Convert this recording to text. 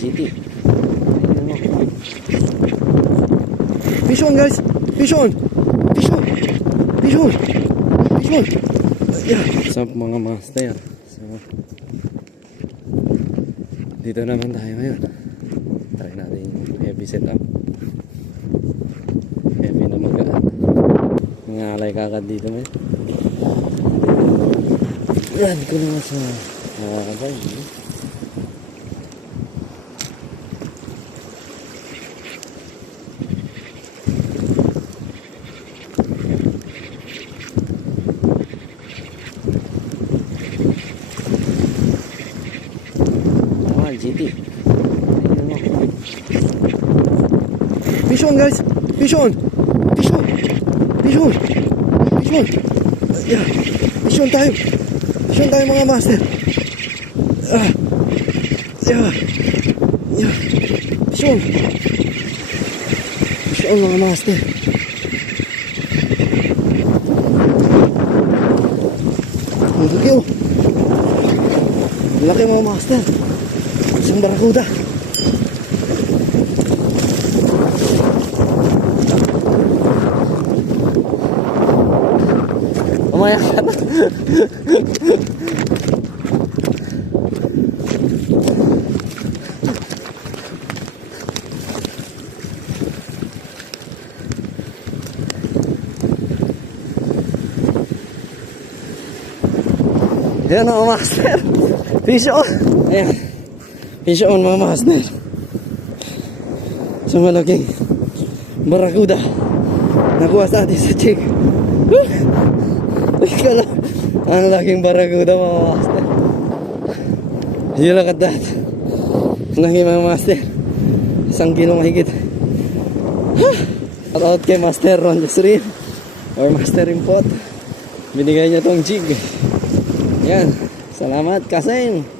GT. Fish on guys! Fish on! Fish on! Fish on! Fish on! Yeah. What's up mga master? So, dito naman tayo ngayon. Try natin yung heavy setup. Heavy na magaan. Mga alay kakad dito ngayon. Yan ko naman sa kakabay. GT. Fish on guys! Fish on! Fish on! Fish on! Fish on! Yeah. Fish on tayo! Fish on tayo mga master! Yeah. Yeah. Fish on! Fish on mga master! Ang laki oh! Ang laki mga master! Isang barakuda. Umaya ka na. Yan mga master. Fish on. Ayan. Fish on mga master. So malaking barakuda nakuha sa atin sa check. Ika lang. Ang laking barakuda mga master. You look at that. Laki mga master. 1 kilo mahigit. Shout out kay Master Ron Yusrin or Master Impot. Binigay niya tong jig. Yan. Salamat Kasen.